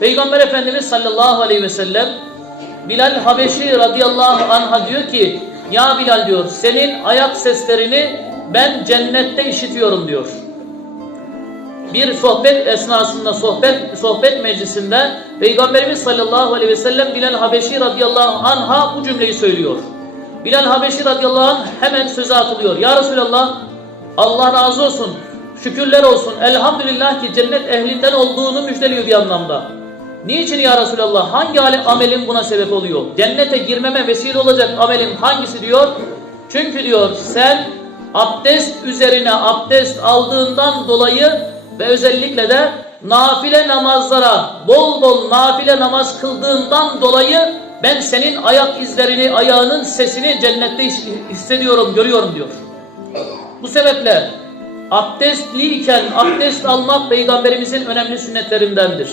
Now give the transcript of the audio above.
Peygamber Efendimiz sallallahu aleyhi ve sellem Bilal Habeşi radıyallahu anh'a diyor ki ya Bilal diyor senin ayak seslerini ben cennette işitiyorum diyor. Bir sohbet esnasında sohbet sohbet meclisinde Peygamberimiz sallallahu aleyhi ve sellem Bilal Habeşi radıyallahu anh'a bu cümleyi söylüyor. Bilal Habeşi radıyallahu anh hemen söze atılıyor. Ya Resulallah Allah razı olsun. Şükürler olsun. Elhamdülillah ki cennet ehlinden olduğunu müjdeliyor bir anlamda. Niçin ya Resulallah? Hangi amelin buna sebep oluyor? Cennete girmeme vesile olacak amelin hangisi diyor? Çünkü diyor sen abdest üzerine abdest aldığından dolayı ve özellikle de nafile namazlara bol bol nafile namaz kıldığından dolayı ben senin ayak izlerini, ayağının sesini cennette his- hissediyorum, görüyorum diyor. Bu sebeple abdestliyken abdest almak peygamberimizin önemli sünnetlerindendir.